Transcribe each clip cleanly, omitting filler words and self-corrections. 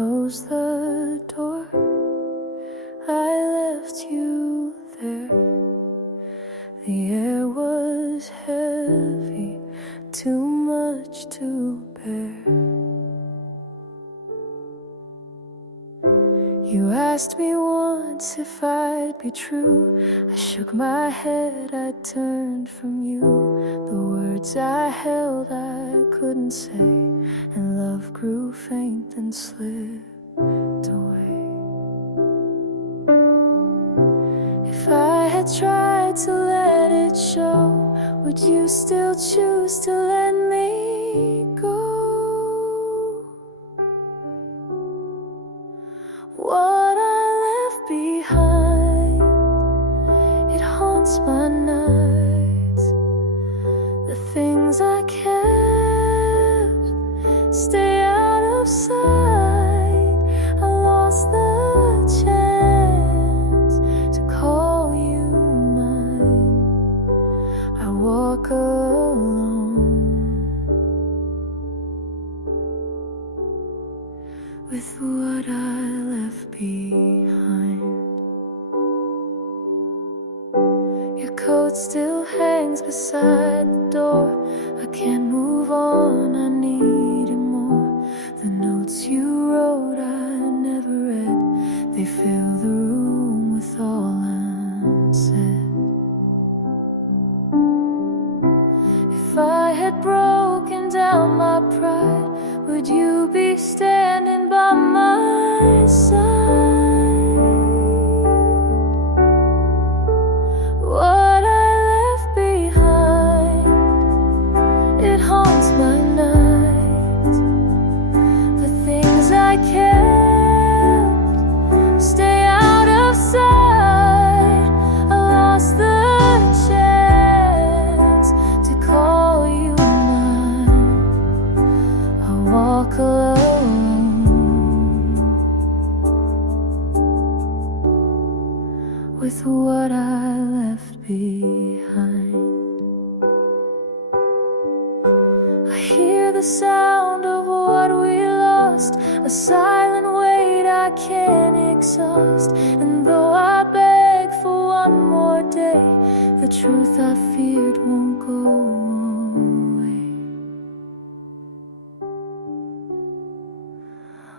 closed the door, I left you there. The air was heavy, too much to bear. You asked me once if I'd be true. I shook my head, I turned from you. The words I held I couldn't say, and love grew faint and slipped away. If I had tried to let it show, would you still choose to let me go? What I left behind, it haunts my nights. The things I kept stay out of sight. I lost the chance to call you mine. I walk alone with what I left behind. Your coat still hangs beside the door. I can't move on, I need it more. The notes you wrote I never read, they fill the room with all unsaid. If I had broken down my pride, would you be standing by my side? What I left behind, it haunts my nights. The things I kept stay out of sight. I lost the chance to call you mine. I walk alone with what I left behind. I hear the sound of what we lost, a silent weight I can't exhaust. And though I beg for one more day, the truth I feared won't go away.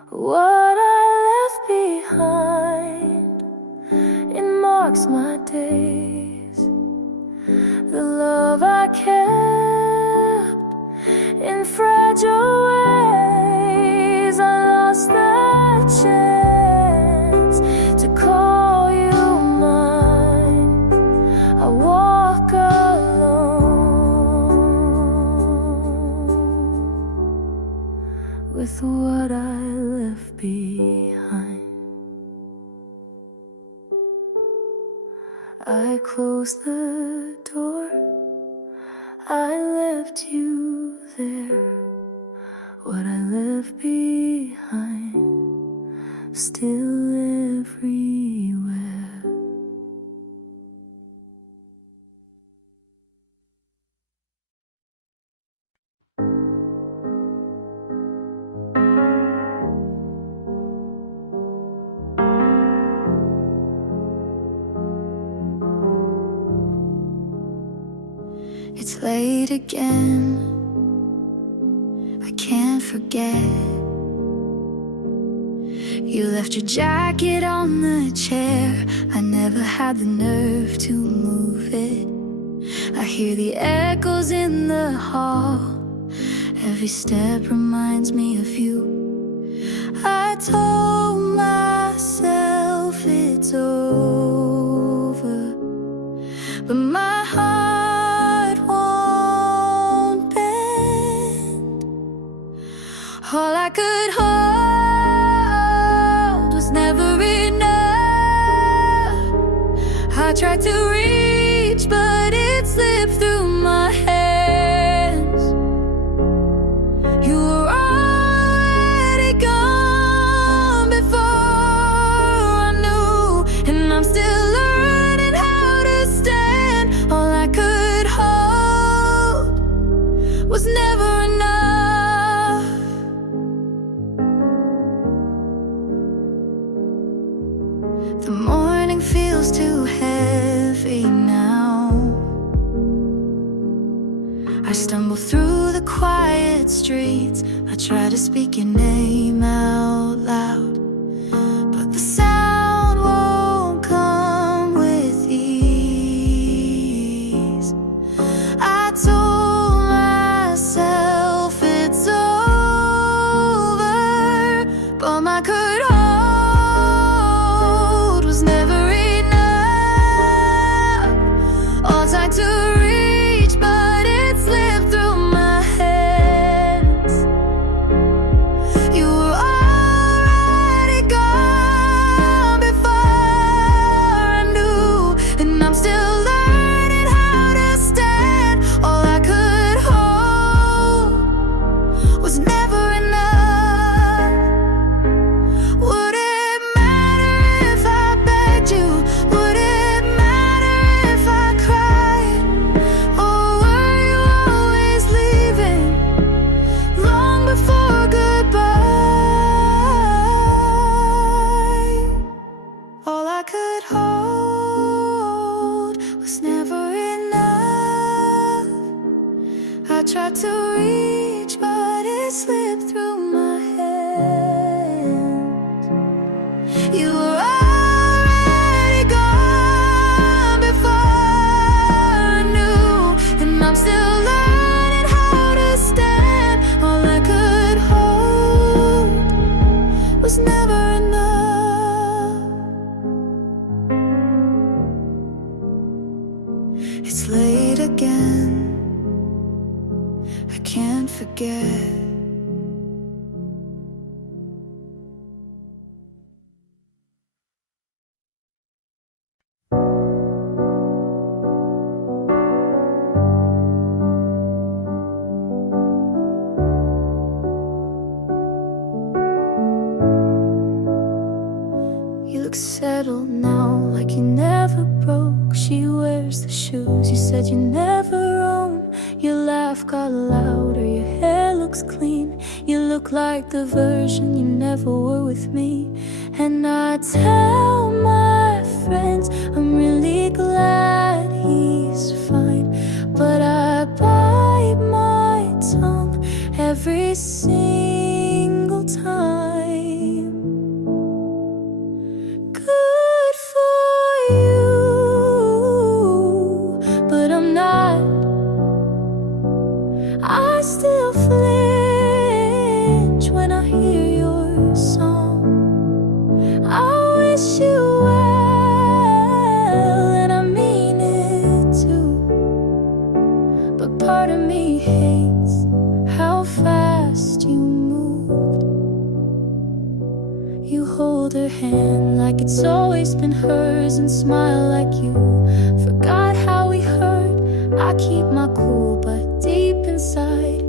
What I left behind, it marks my days. The love I kept in fragile ways. I lost the chance to call you mine. I walk alone with what I left behind. I closed the door, I left you there. What I left behind, still everywhere. It's late again, I can't forget. You left your jacket on the chair, I never had the nerve to move it. I hear the echoes in the hall, every step reminds me of you. I told myself it's over, but my heart won't bend. All I could hold was never enough. I tried to reach, but it slipped through my hands. You were already gone. The morning feels too heavy now. I stumble through the quiet streets. I try to speak your name out loud, but the sound won't come with ease. I told myself it's over, but my could hold was never enough. All time to reach, but it slipped through my hands. You were already gone before I knew, and I'm still learning how to stand. All I could hold was never enough. Would it matter if I begged you? Would it matter if I cried? Or were you always leaving long before goodbye? All I could hold was never enough. I tried to reach, but it slipped through my hands. You were already gone before I knew, and I'm still learning how to stand. All I could hold was never enough. It's late again, I can't forget. You look settled now, like you never broke. She wears the shoes you said you never own. Your laugh got louder, your hair looks clean. You look like the version you never were with me. And I tell my friends I'm really glad he's fine, but I bite my tongue every single time. Good for you, but I'm not. I still flinch when I hear your song. I wish you well, and I mean it too. But part of me hates how fast you moved. You hold her hand like it's always been hers, and smile like you forgot how we hurt. I keep my cool, but deep inside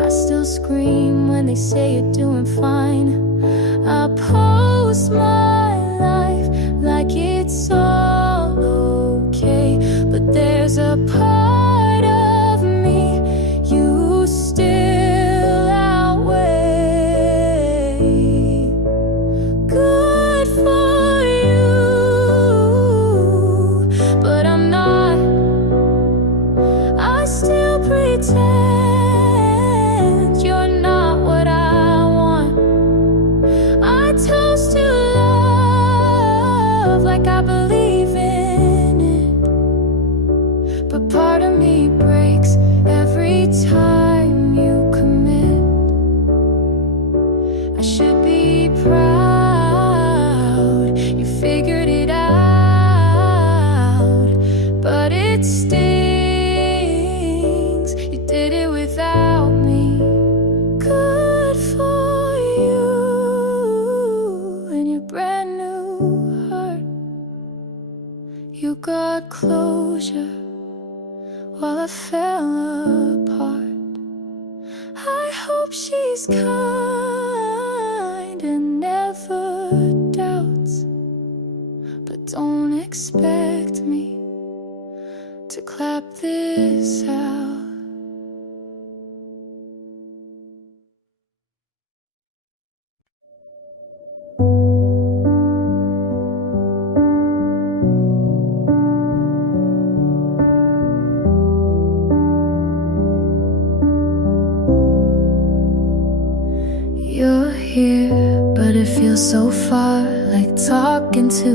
I still scream when they say you're doing fine. I post my life like it's all okay, but there's a part of me you still outweigh. Good for you, but I'm not. I still pretend you're not what I want. I toast to love like I believe in it, but part of me breaks every time you commit. I should be proud you figured it out, but it stings. You did it without me. Good for you and your brand new heart. You got closure while I fell apart. I hope she's kind and never doubts, but don't expect me to clap this out. feel so far, like talking to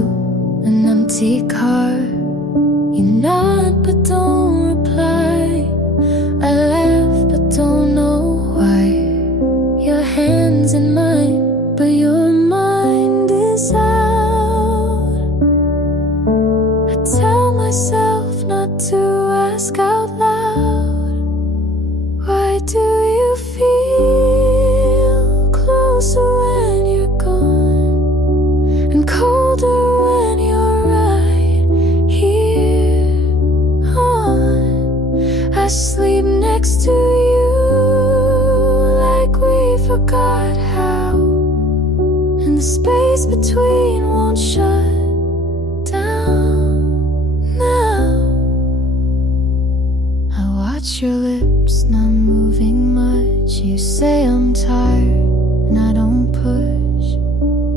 an empty car. You nod but don't reply. I laugh but don't know why. Your hand's in mine, but your mind is out. I tell myself not to ask out loud. Why do you feel closer when you're gone, and colder when you're right here on? I sleep next to you like we forgot how, and the space between won't shut down now. I watch your lips not moving much. You say I'm tired and I don't push.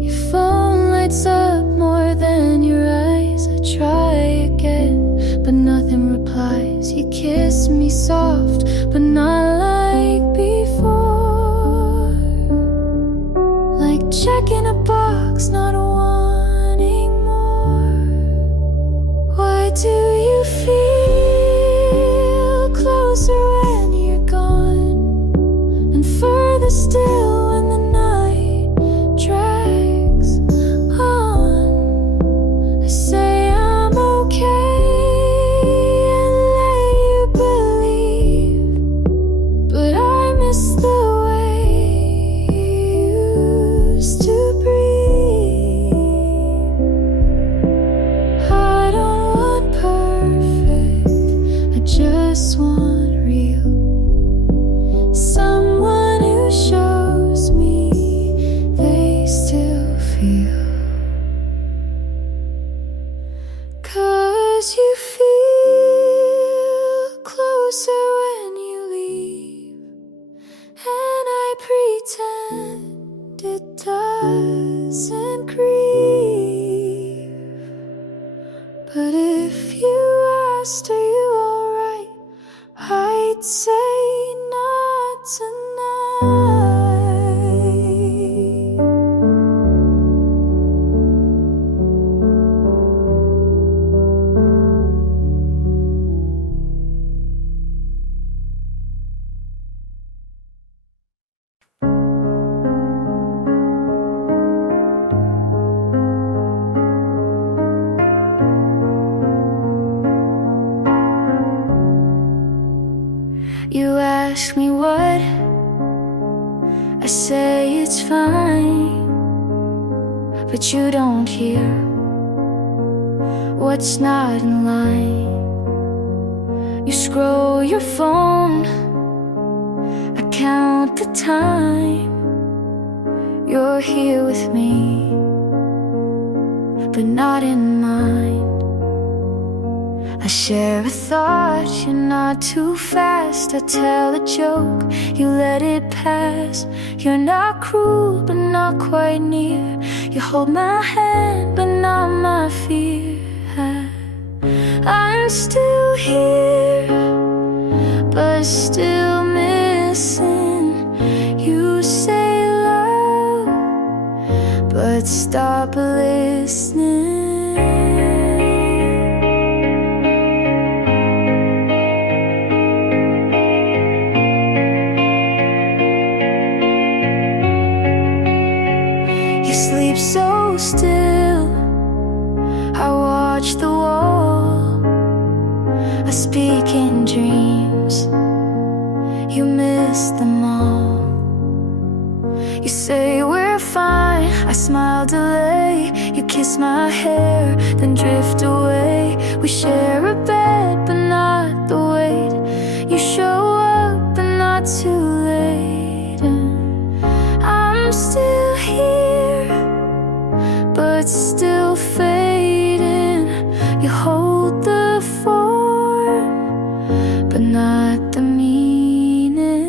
Your phone lights up more than your eyes. I try again, but nothing replies. You kiss me soft, but not like before. Like checking a box, not wanting more. Why do you feel closer when you're gone, and further still when the night drags on? I say I'm okay and let you believe, but I miss the way you used to breathe. I don't want perfect, I just want real. Someone who shows me they still feel. 'Cause you feel closer when you leave, and I pretend it doesn't grieve. But if you asked, are you alright, I'd say not tonight. You ask me what, I say it's fine, but you don't hear what's not in line. You scroll your phone, I count the time. You're here with me, but not in mind. I share a thought, you're not too fast. I tell a joke, you let it pass. You're not cruel, but not quite near. You hold my hand, but not my fear. I'm still here, but still missing. You say love, but stop listening. Sleep so still, I watch the wall. I speak in dreams, you miss them all. You say we're fine, I smile, delay. You kiss my hair, then drift away. We share a bed, but not the weight. You show up, but not too late. And I'm still here, but still fading. You hold the form, but not the meaning.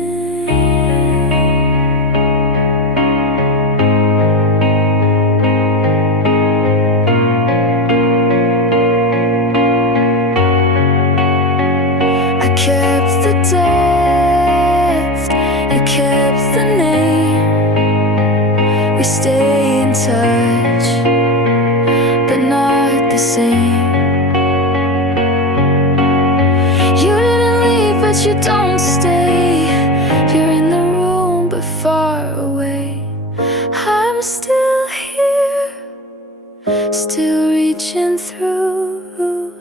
I kept the depth, you kept the name. We stay in the same. You didn't leave, but you don't stay. You're in the room, but far away. I'm still here, still reaching through.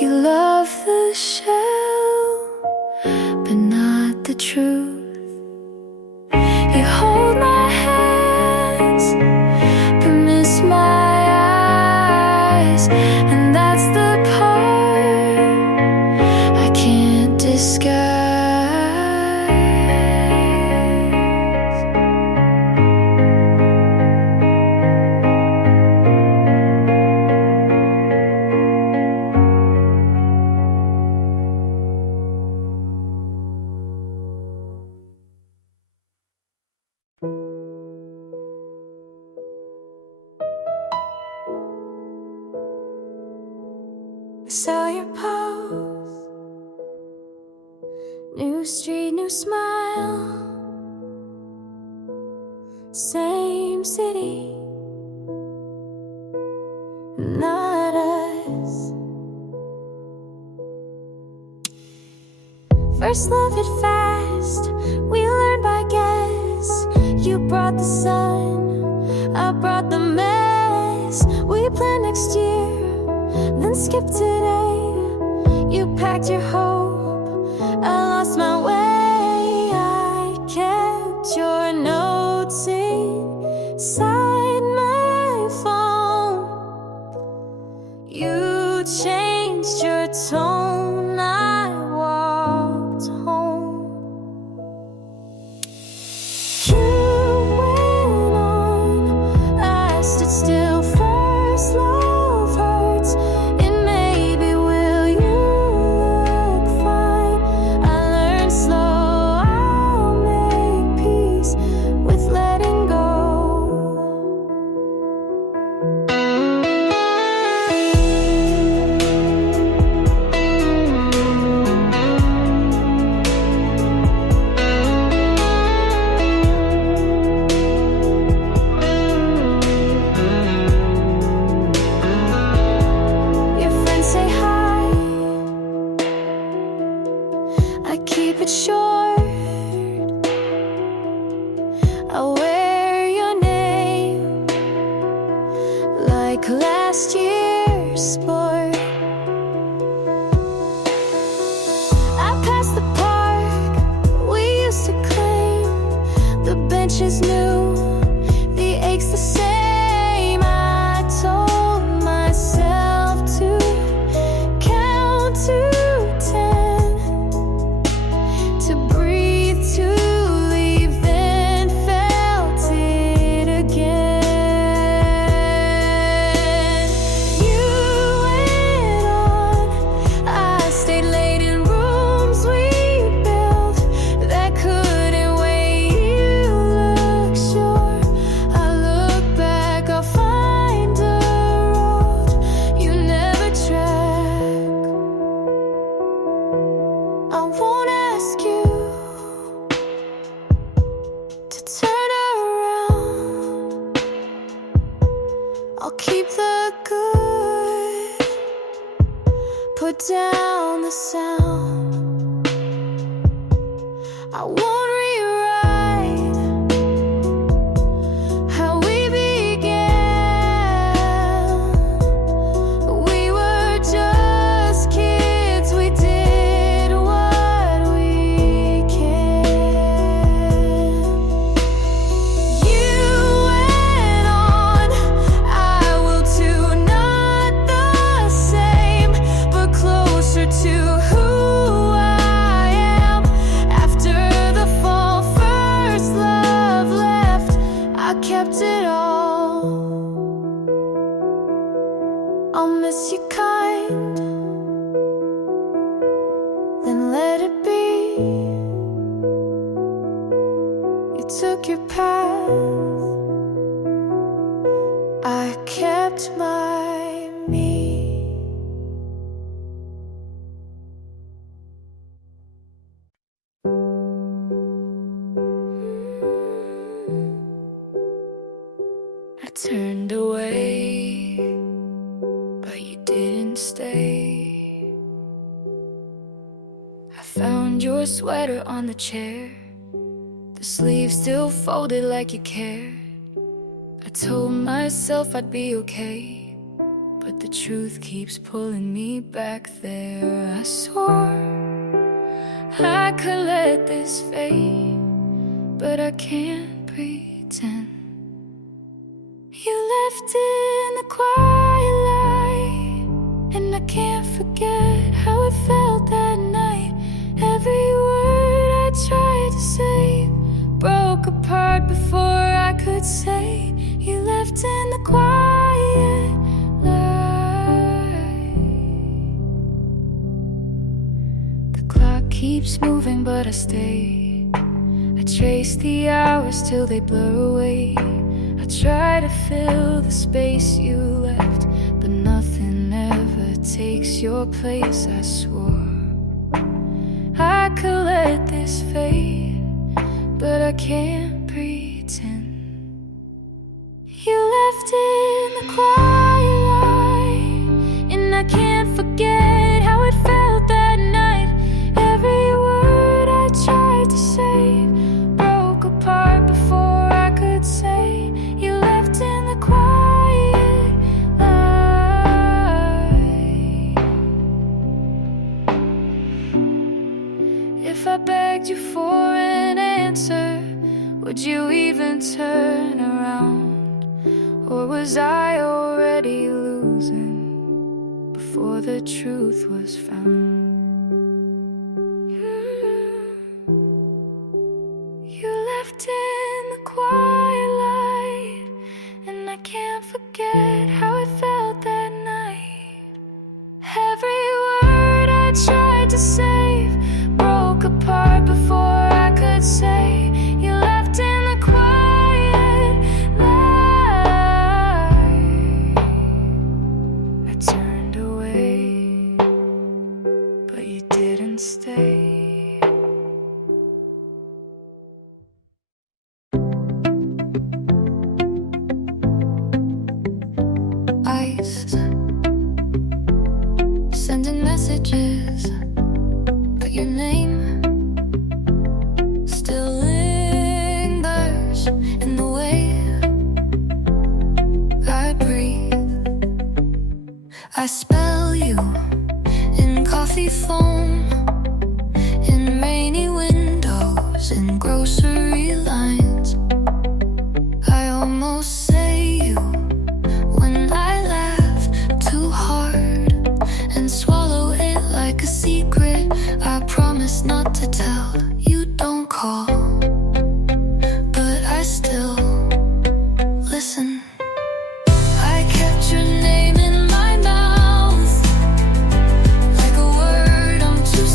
You love the shell, but not the truth. You hold my hands, but miss my eyes, and that's the part I can't disguise. I saw your pose, new street, new smile, same city, not us. First love hit fast, we learned by guess. You brought the sun, I brought the mess. We planned next year, then skipped today. You packed your hope, I lost my way. I kept your notes inside my phone. You changed your tone, I walked home. You went on, I stood still. First love hurts, it maybe will. You look fine, I learned slow. I'll make peace with letting go. Your friends say hi, I keep it short. I wear your name like last year's sport. I pass the park we used to claim. The bench is new, the ache's the same. I told myself to count to 10, to breathe, to leave, then felt it again. You went on, I stayed late in rooms we built that couldn't wait. You look sure, I look back, I'll find a road you never track. I won't ask you to turn around. I'll keep the good, put down the sound. I won't rewrite how we began. We were just kids, we did what we can. You went on, I will too, not the same, but closer to who I am. After the fall, first love left, I kept it all. I'll miss you kind, then let it be. You took your path, I kept my me. I turned away, but you didn't stay. I found your sweater on the chair, the sleeves still folded like you cared. I told myself I'd be okay, but the truth keeps pulling me back there. I swore I could let this fade, but I can't pretend. You left in the quiet light, and I can't forget how it felt that night. Every word I tried to say broke apart before I could say. You left in the quiet light. The clock keeps moving but I stay. I trace the hours till they blur away. I try to fill the space you left, but nothing ever takes your place. I swore I could let this fade, but I can't pretend. You left in the quiet light, and I can't forget how it felt that night. Every word I tried to say broke apart before I could say. You left in the quiet light. If I begged you for an answer, would you even turn around? Or was I already losing before the truth was found? You left in the quiet light, and I can't forget how it felt that night. Every word I tried to save broke apart before I could say. You left in the quiet light. I turned away, but you didn't stay. Ice, sending messages, but your name still lingers in the way I breathe. I spell you in coffee foam, in rainy windows, in grocery lines. I almost say you when I laugh too hard and swallow it like a secret I promise not to tell. You don't call, but I still listen. I kept your name in my mouth like a word I'm too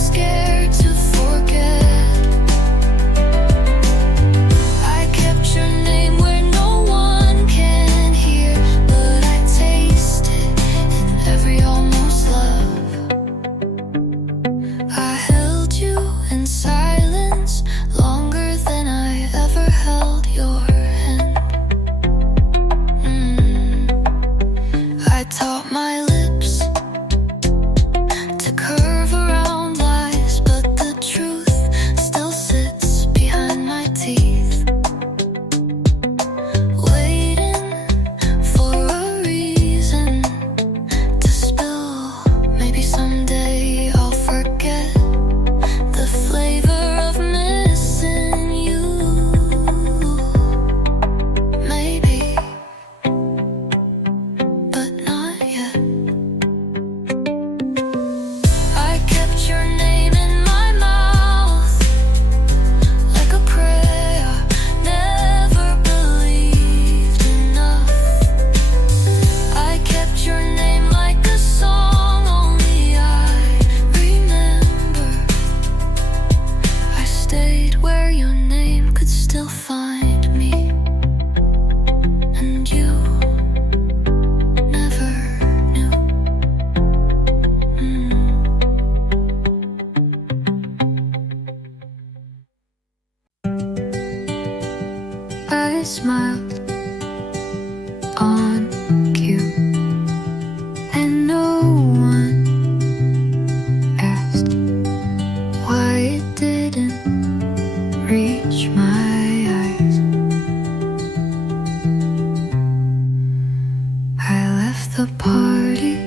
left the party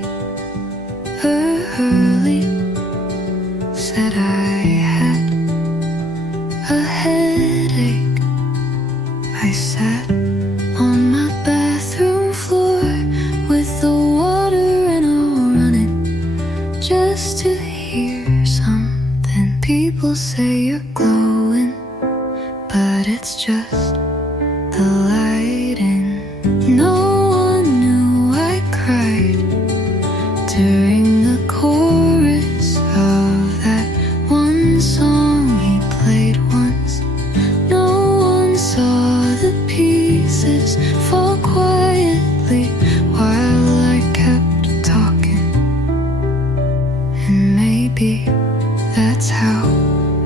early. Said I had a headache. I sat on my bathroom floor with the water and all running just to hear something. People say you're glowing, but it's just the lighting. No one knew I cried during the chorus of that one song he played once. No one saw the pieces fall quietly while I kept talking. And maybe that's how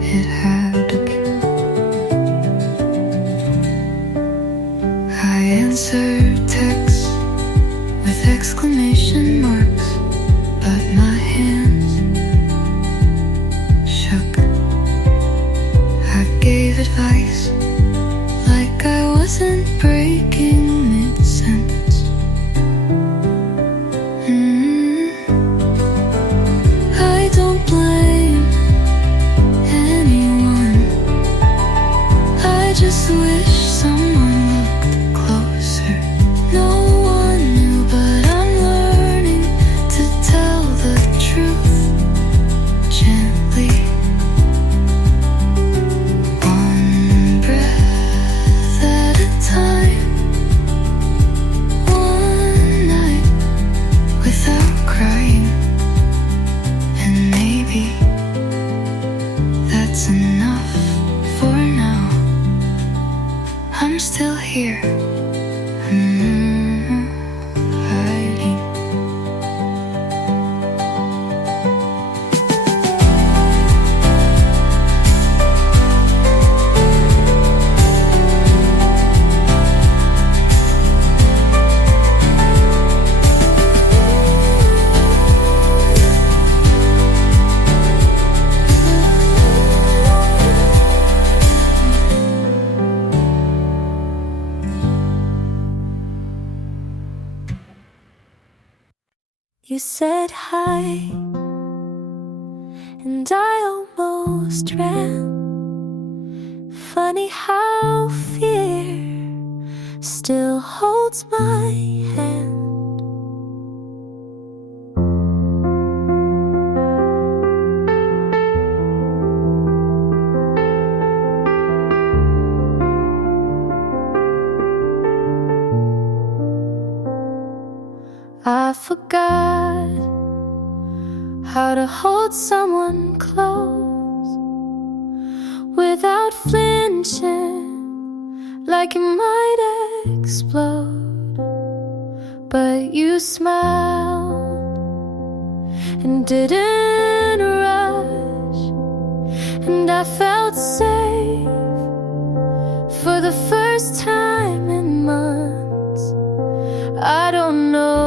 it had to be. I answered texts with exclamation marks, but my hands shook. I gave advice like I wasn't breaking mid-sentence. I don't blame anyone. I just wish someone looked closer. No one knew, but I'm learning to tell the truth gently. One breath at a time, one night without crying. And maybe that's enough for now. I'm still here, hiding. You said hi, and I almost ran. Funny how fear still holds my hand. I forgot how to hold someone close without flinching, like it might explode. But you smiled and didn't rush, and I felt safe for the first time in months. I don't know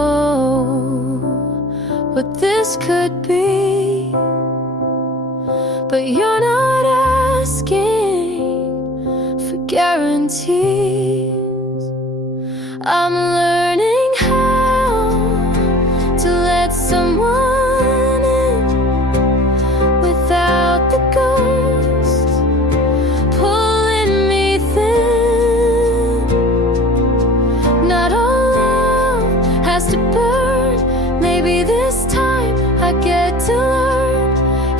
what this could be, but you're not asking for guarantees. I'm learning how to let someone in without the ghost pulling me thin. Not all love has to burn. Maybe this time I get to learn.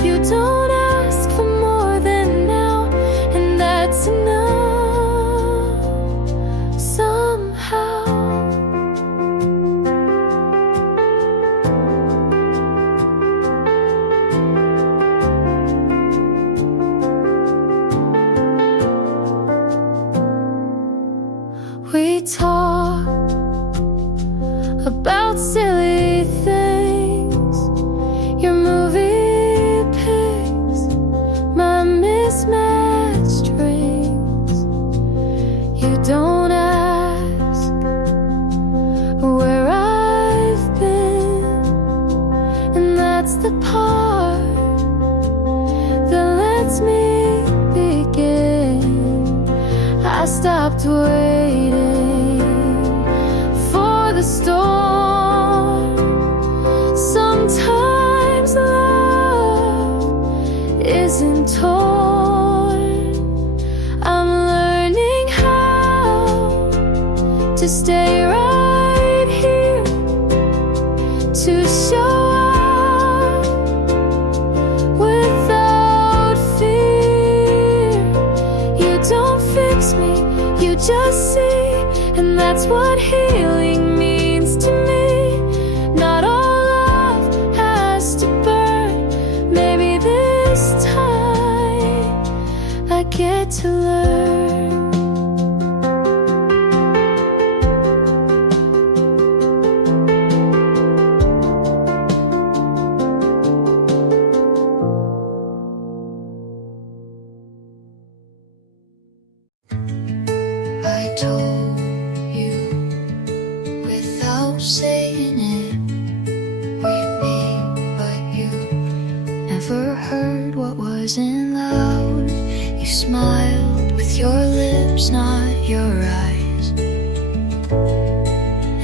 You don't ask for more than now, and that's enough somehow. We talk about silly things, your movie picks, my mismatched rings. You don't ask where I've been, and that's the part that lets me begin. I stopped waiting for the storm to stay right here, to show up without fear. You don't fix me, you just see, and that's what healing means to me. Not all love has to burn. Maybe this time I get to learn. I told you without saying it, we'd be, but you never heard what wasn't loud. You smiled with your lips, not your eyes,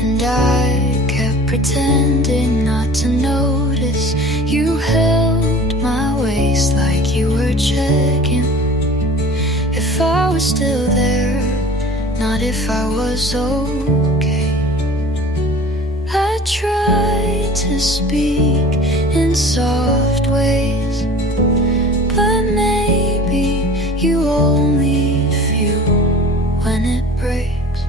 and I kept pretending not to notice. You held my waist like you were checking if I was still there, not if I was okay. I tried to speak in soft ways, but maybe you only feel when it breaks.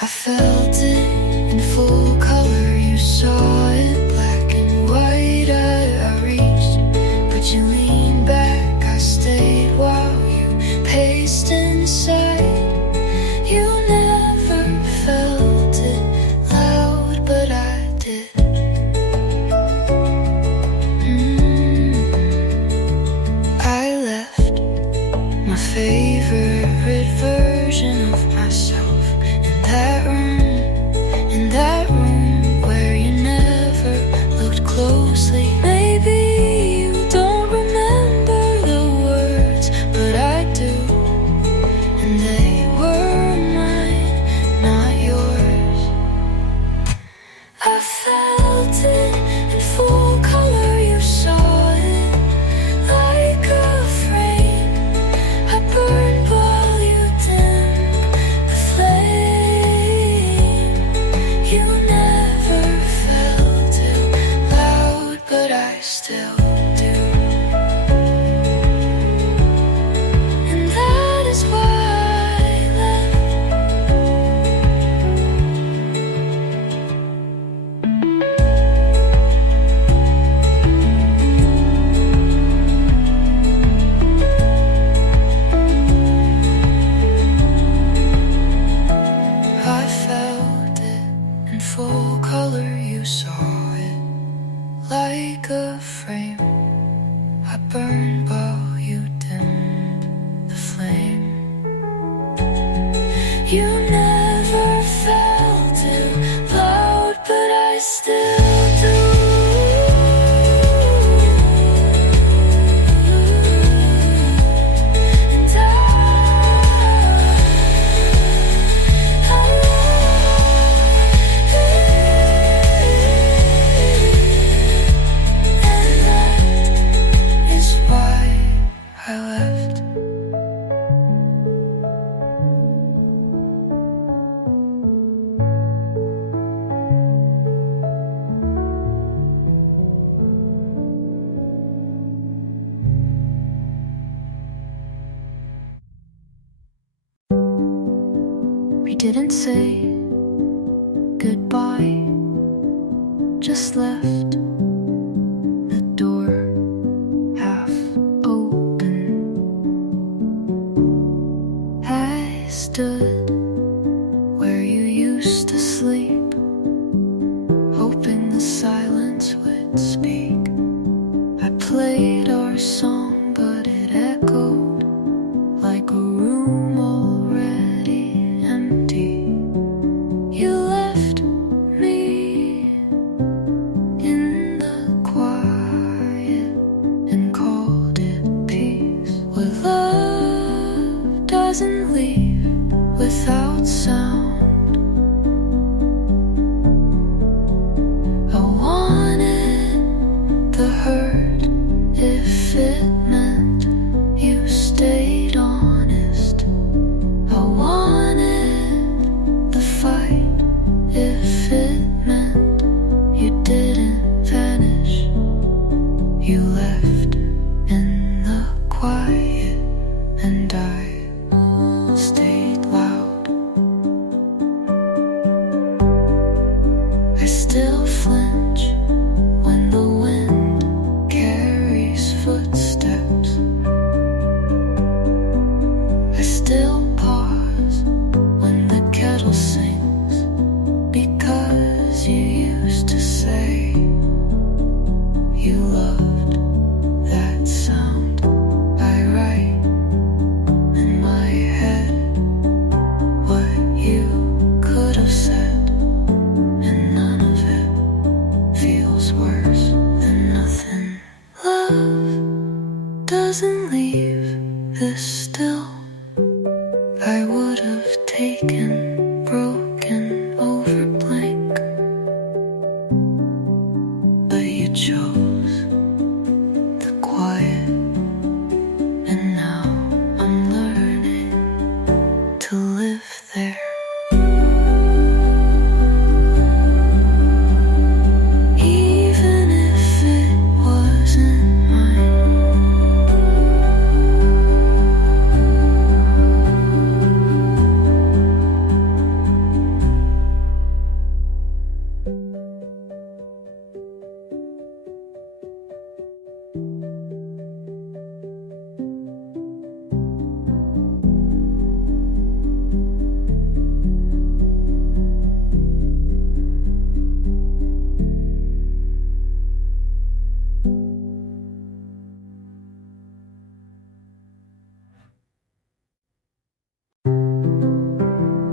I felt it in full color, you saw it black and white. I reached, but you leaned back. I stayed while you paced inside. You never felt it loud, but I did. I left my favorite version of myself in that room where you never looked closely. Maybe you don't remember the words, but I do, and they were mine, not yours. I felt it in full color, you saw it like a frame. I burned while you dimmed the flame. You never felt it loud, but I still do. And that is why I left. I felt it in full color, you saw it like a frame. I burned while you dimmed the flame. You never felt it loud, but I still do. And that is why I left. We didn't say goodbye, just left the door half open. I stood where you used to sleep, hoping the silence would speak. I played our song, but it echoed like a room already empty. You left me in you used to say you loved that sound I write in my head, what you could have said, and none of it feels worse than nothing. Love doesn't leave this still. I would have taken broken over blank, but you chose the quiet, and now I'm learning to live there. Even if it wasn't mine.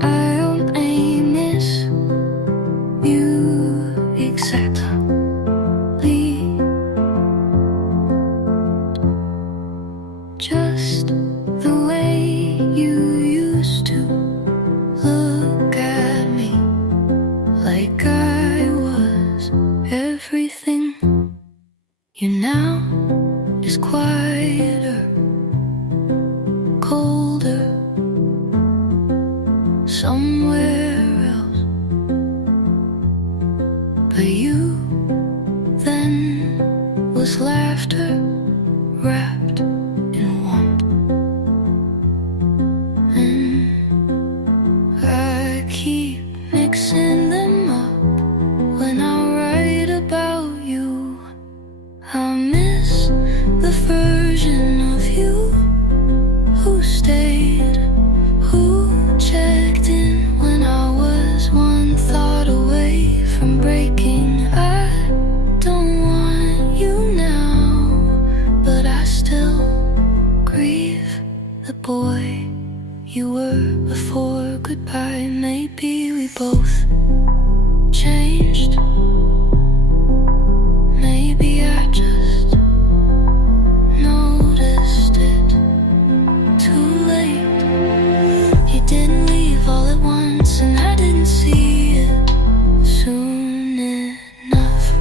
I only miss you exactly just the way you used to look at me, like I was everything. You now is quieter, colder, somewhere else. But you then was laughter wrapped in warmth, and I keep mixing them up when I write about you. I miss the version of you who stayed, who checked in when I was one thought away from breaking. I don't want you now, but I still grieve the boy you were before goodbye. Maybe we both changed. Maybe I just noticed it too late. You didn't leave all at once, and I didn't see it soon enough.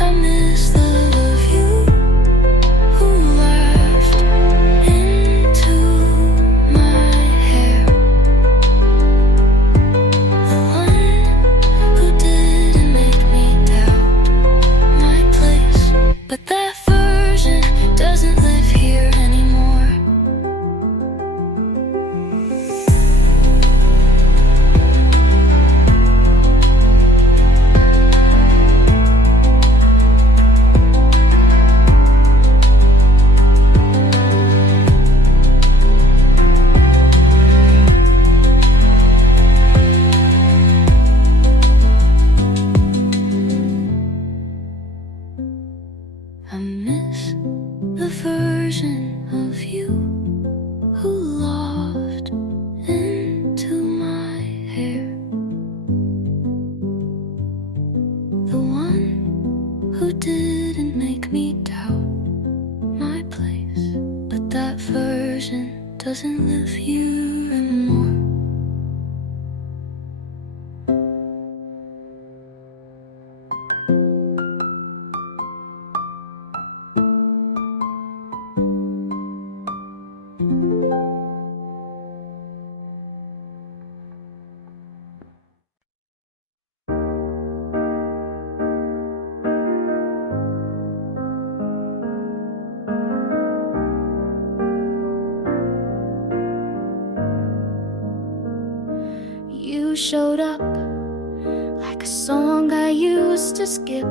I miss the love of you who laughed into my hair, the one who didn't make me doubt my place. But that version doesn't live here anymore. I miss the version of you who laughed into my hair, the one who didn't make me doubt my place. But that version doesn't live here anymore. You showed up like a song I used to skip,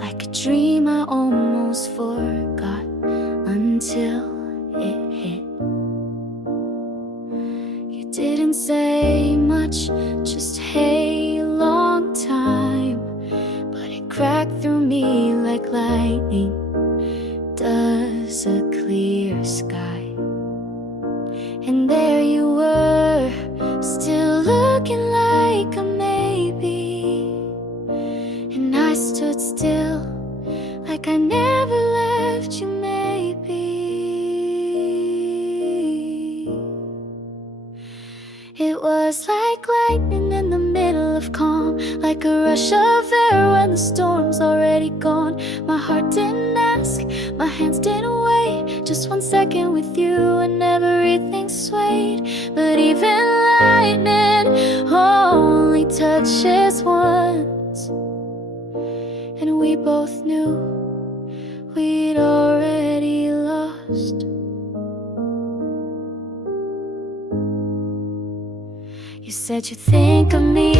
like a dream I almost forgot until it hit. You didn't say much, just hey, long time. does a clear sky. And there you were, still looking like a maybe. And I stood still, like I never left you, maybe. It was like lightning in the middle of calm, like a rush of air when the storm's already gone. My heart didn't ask, my hands didn't wait, just 1 second with you and everything swayed. But even lightning only touches once, and we both knew we'd already lost. You said you'd think of me